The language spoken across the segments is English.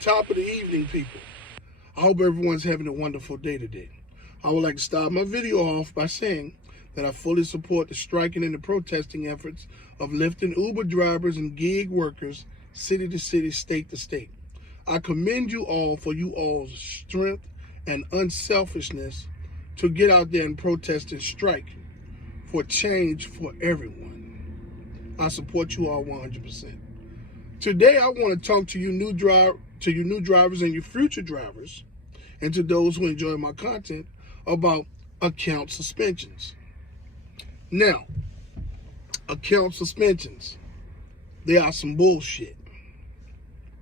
Top of the evening, people. I hope everyone's having a wonderful day today. I would like to start my video off by saying that I fully support the striking and the protesting efforts of Lyft and Uber drivers and gig workers, city to city, state to state. I commend you all for you all's strength and unselfishness to get out there and protest and strike for change for everyone. I support you all 100%. Today, I want to talk to you new drivers and your future drivers, and to those who enjoy my content, about account suspensions. Now, account suspensions, they are some bullshit.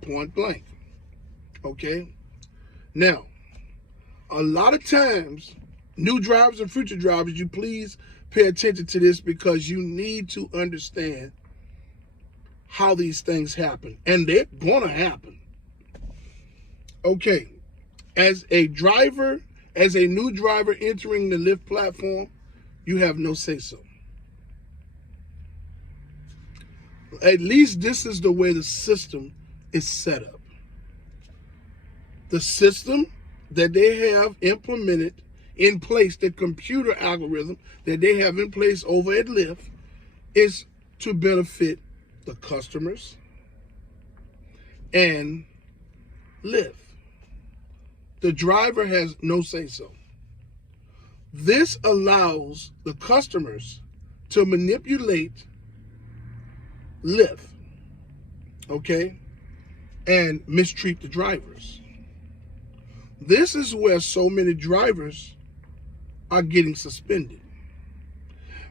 Point blank. Okay? Now, a lot of times, new drivers and future drivers, you please pay attention to this because you need to understand how these things happen. And they're gonna happen. Okay, as a driver, as a new driver entering the Lyft platform, you have no say-so. At least this is the way the system is set up. The system that they have implemented in place, the computer algorithm that they have in place over at Lyft, is to benefit the customers and Lyft. The driver has no say-so. This allows the customers to manipulate Lyft, okay, and mistreat the drivers. This is where so many drivers are getting suspended.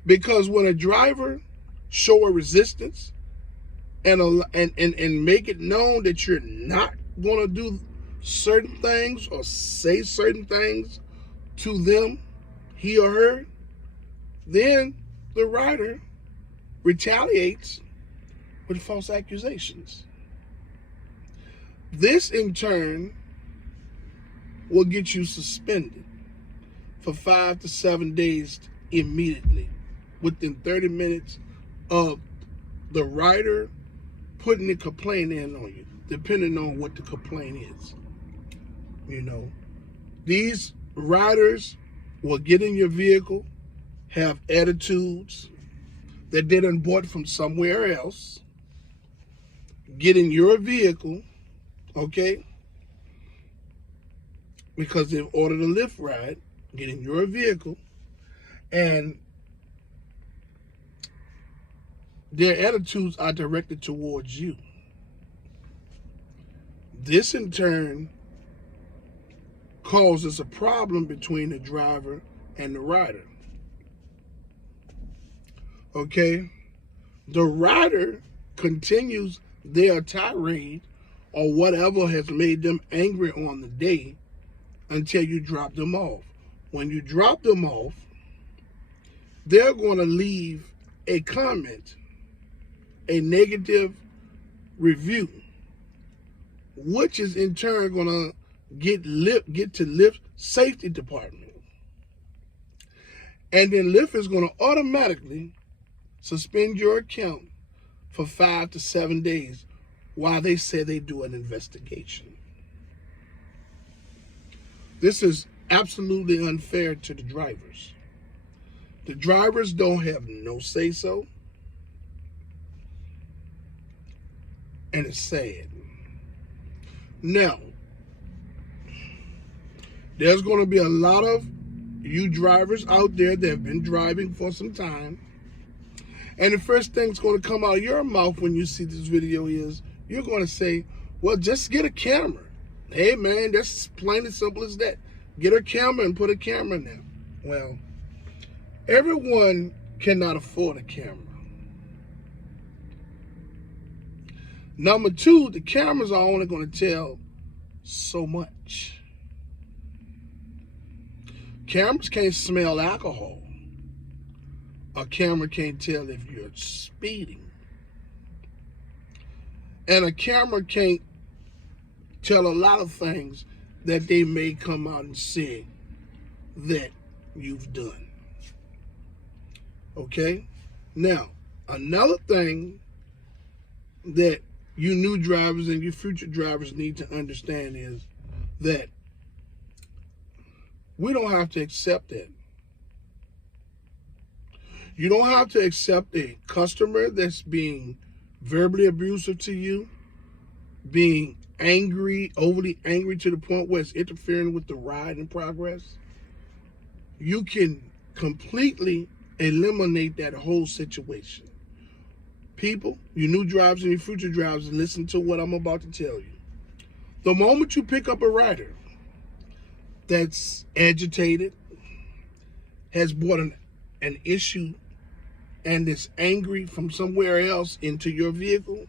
Because when a driver show a resistance and make it known that you're not going to do certain things or say certain things to them, he or her, then the rider retaliates with false accusations. This in turn will get you suspended for 5 to 7 days immediately, within 30 minutes of the rider putting the complaint in on you, depending on what the complaint is. You know, these riders will get in your vehicle, have attitudes that they done bought from somewhere else, get in your vehicle, okay, because they've ordered a Lyft ride, get in your vehicle, and their attitudes are directed towards you. This in turn causes a problem between the driver and the rider. Okay? The rider continues their tirade or whatever has made them angry on the day until you drop them off. When you drop them off, they're going to leave a comment, a negative review, which is in turn going to get to Lyft safety department. And then Lyft is going to automatically suspend your account for 5 to 7 days while they say they do an investigation. This is absolutely unfair to the drivers. The drivers don't have no say-so. And it's sad. Now, there's going to be a lot of you drivers out there that have been driving for some time. And the first thing that's going to come out of your mouth when you see this video is, you're going to say, well, just get a camera. Hey, man, that's plain and simple as that. Get a camera and put a camera in there. Well, everyone cannot afford a camera. Number two, the cameras are only going to tell so much. Cameras can't smell alcohol. A camera can't tell if you're speeding. And a camera can't tell a lot of things that they may come out and say that you've done. Okay? Now, another thing that you new drivers and your future drivers need to understand is that we don't have to accept that. You don't have to accept a customer that's being verbally abusive to you, being angry, overly angry to the point where it's interfering with the ride in progress. You can completely eliminate that whole situation. People, you new drivers and your future drivers, listen to what I'm about to tell you. The moment you pick up a rider that's agitated, has brought an issue, and is angry from somewhere else into your vehicle,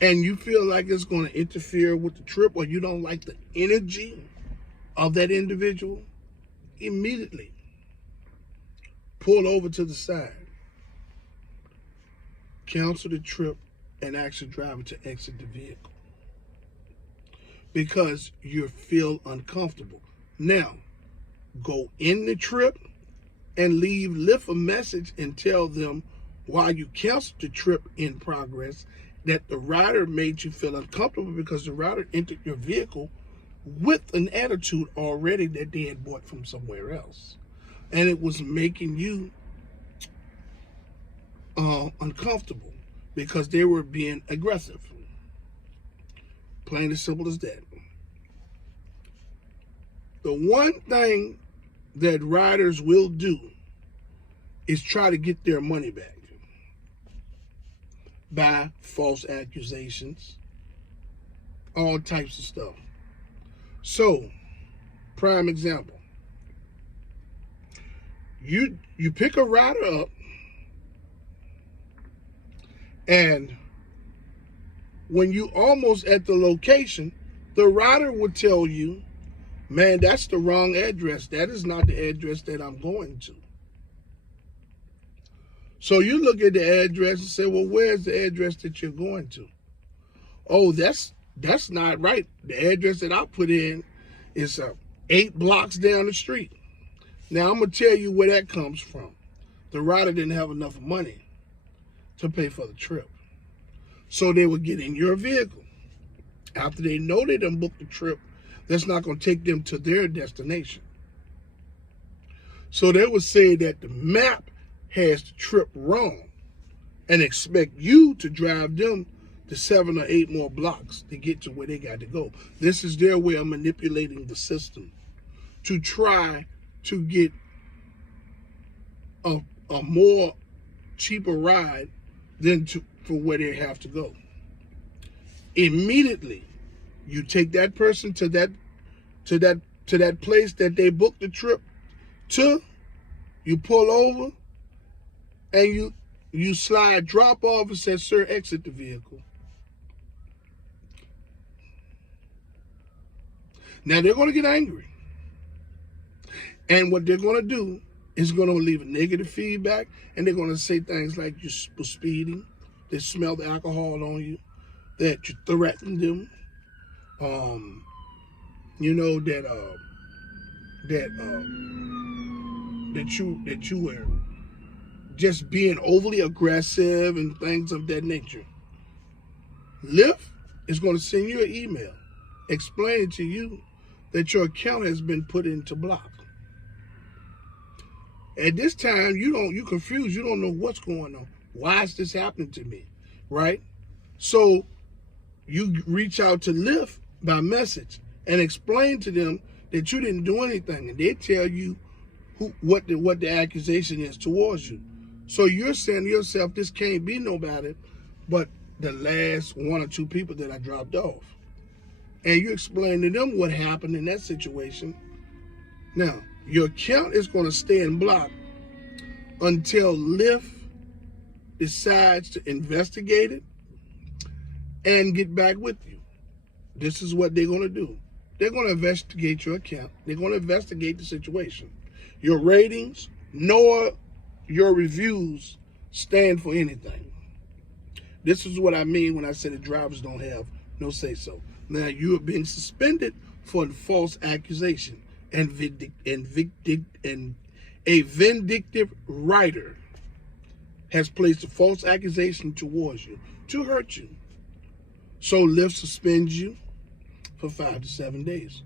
and you feel like it's going to interfere with the trip, or you don't like the energy of that individual, immediately pull over to the side, cancel the trip, and ask the driver to exit the vehicle because you feel uncomfortable. Now, go in the trip and leave Lyft a message and tell them while you canceled the trip in progress that the rider made you feel uncomfortable because the rider entered your vehicle with an attitude already that they had bought from somewhere else. And it was making you uncomfortable because they were being aggressive. Plain as simple as that. The one thing that riders will do is try to get their money back by false accusations, all types of stuff. So, prime example. You pick a rider up, and when you almost at the location, the rider will tell you, man, that's the wrong address. That is not the address that I'm going to. So you look at the address and say, well, where's the address that you're going to? Oh, that's not right. The address that I put in is 8 blocks down the street. Now, I'm going to tell you where that comes from. The rider didn't have enough money to pay for the trip. So they would get in your vehicle. After they know they done booked the trip, that's not going to take them to their destination. So they would say that the map has the trip wrong and expect you to drive them to 7 or 8 more blocks to get to where they got to go. This is their way of manipulating the system to try to get a more cheaper ride than for where they have to go. Immediately, you take that person to that place that they booked the trip to, you pull over, and you slide drop off and say, sir, exit the vehicle. Now they're going to get angry. And what they're going to do is going to leave a negative feedback, and they're going to say things like you were speeding, they smell the alcohol on you, that you threatened them, that you were just being overly aggressive and things of that nature. Lyft is going to send you an email explaining to you that your account has been put into block. At this time, you're confused. You don't know what's going on. Why is this happening to me, right? So you reach out to Lyft by message and explain to them that you didn't do anything, and they tell you what the accusation is towards you. So you're saying to yourself, this can't be nobody but the last 1 or 2 people that I dropped off. And you explain to them what happened in that situation. Now, your account is going to stay in block until Lyft decides to investigate it and get back with you. This is what they're going to do. They're going to investigate your account. They're going to investigate the situation. Your ratings nor your reviews stand for anything. This is what I mean when I say the drivers don't have no say-so. Now, you are being suspended for false accusation, and a vindictive writer has placed a false accusation towards you to hurt you. So Lyft suspends you for 5 to 7 days.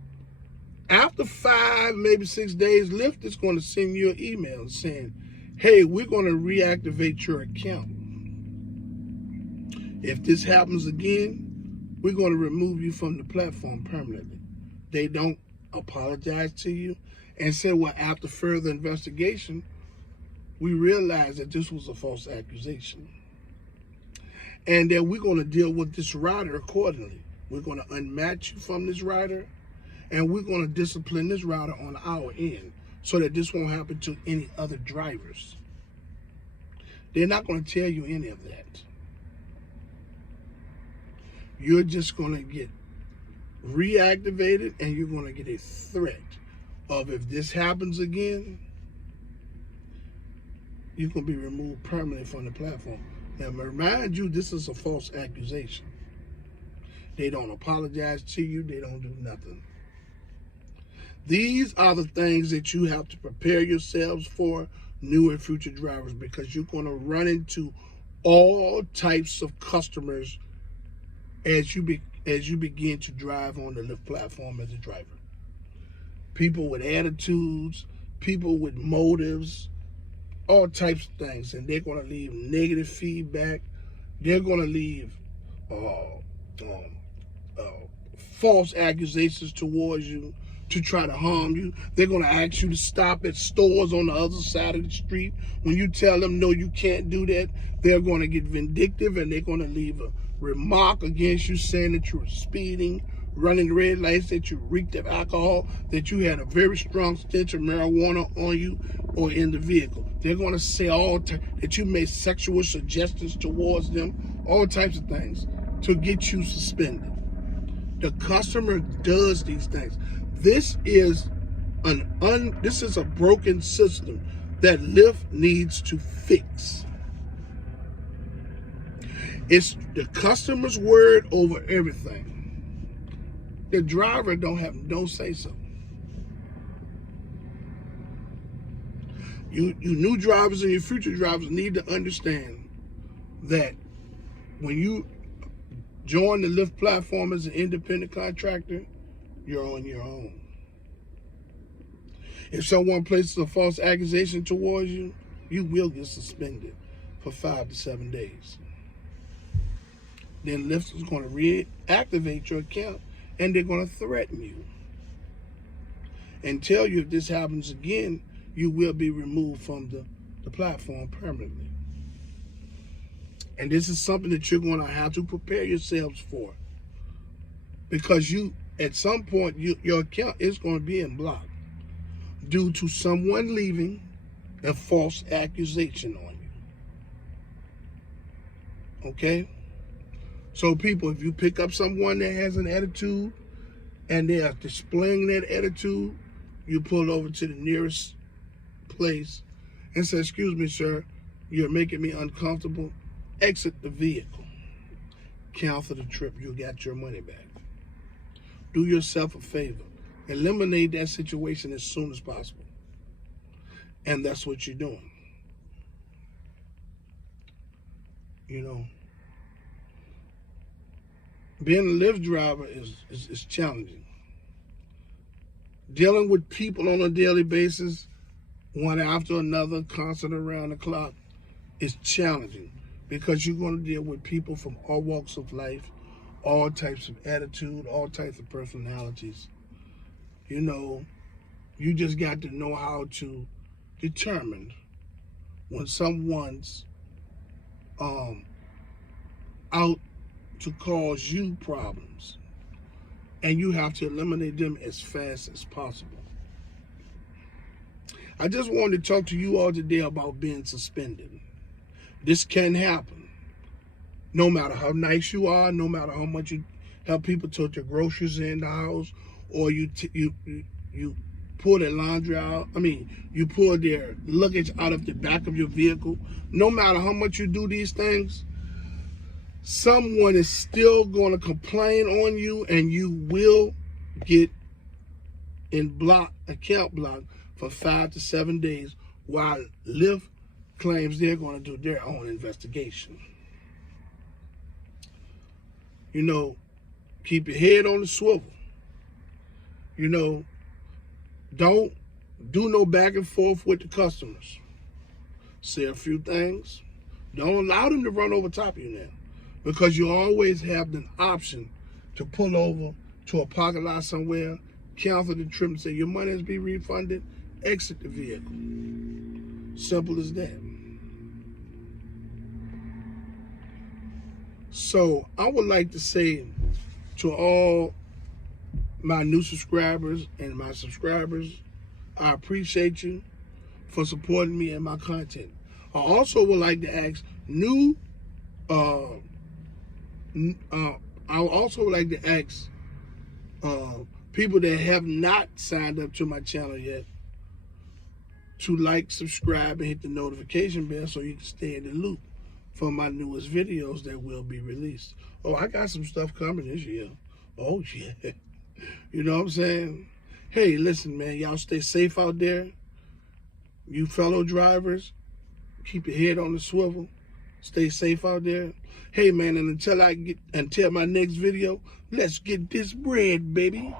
After 5, maybe 6 days, Lyft is going to send you an email saying, hey, we're going to reactivate your account. If this happens again, we're going to remove you from the platform permanently. They don't apologize to you and say, well, after further investigation, we realized that this was a false accusation. And that we're going to deal with this rider accordingly. We're going to unmatch you from this rider, and we're going to discipline this rider on our end so that this won't happen to any other drivers. They're not going to tell you any of that. You're just going to get reactivated, and you're going to get a threat of, if this happens again, you can be removed permanently from the platform. Now, remind you, this is a false accusation. They don't apologize to you. They don't do nothing. These are the things that you have to prepare yourselves for, new and future drivers, because you're going to run into all types of customers as you begin to drive on the Lyft platform as a driver. People with attitudes, people with motives, all types of things, and they're going to leave negative feedback. They're going to leave false accusations towards you to try to harm you. They're going to ask you to stop at stores on the other side of the street. When you tell them, no, you can't do that, they're going to get vindictive, and they're going to leave a remark against you saying that you were speeding, running red lights, that you reeked of alcohol, that you had a very strong stench of marijuana on you or in the vehicle. They're going to say that you made sexual suggestions towards them, all types of things to get you suspended. The customer does these things. This is a broken system that Lyft needs to fix. It's the customer's word over everything. The driver don't say so. You new drivers and your future drivers need to understand that when you join the Lyft platform as an independent contractor, you're on your own. If someone places a false accusation towards you, you will get suspended for 5 to 7 days. Then Lyft is going to reactivate your account, and they're going to threaten you and tell you, if this happens again, you will be removed from the platform permanently. And this is something that you're going to have to prepare yourselves for, because at some point, your account is going to be in block due to someone leaving a false accusation on you. Okay? So people, if you pick up someone that has an attitude and they are displaying that attitude, you pull over to the nearest place and say, excuse me, sir, you're making me uncomfortable. Exit the vehicle. Cancel the trip. You got your money back. Do yourself a favor. Eliminate that situation as soon as possible. And that's what you're doing. You know, being a Lyft driver is challenging. Dealing with people on a daily basis, one after another, constant around the clock, is challenging, because you're going to deal with people from all walks of life, all types of attitude, all types of personalities. You know, you just got to know how to determine when someone's out to cause you problems, and you have to eliminate them as fast as possible. I just wanted to talk to you all today about being suspended. This can happen. No matter how nice you are, no matter how much you help people to your groceries in the house, or you pull their laundry out. You pull their luggage out of the back of your vehicle. No matter how much you do these things, someone is still going to complain on you, and you will get in account block for 5 to 7 days, while Lyft claims they're going to do their own investigation. You know, keep your head on the swivel. You know, don't do no back and forth with the customers. Say a few things. Don't allow them to run over top of you now, because you always have the option to pull over to a parking lot somewhere, cancel the trip and say your money has been refunded, exit the vehicle. Simple as that. So I would like to say to all my new subscribers and my subscribers, I appreciate you for supporting me and my content. I also would like to ask people that have not signed up to my channel yet to like, subscribe, and hit the notification bell so you can stay in the loop for my newest videos that will be released. Oh, I got some stuff coming this year. Oh, yeah. You know what I'm saying? Hey, listen, man, y'all stay safe out there. You fellow drivers, keep your head on the swivel. Stay safe out there. Hey, man, and until my next video, let's get this bread, baby.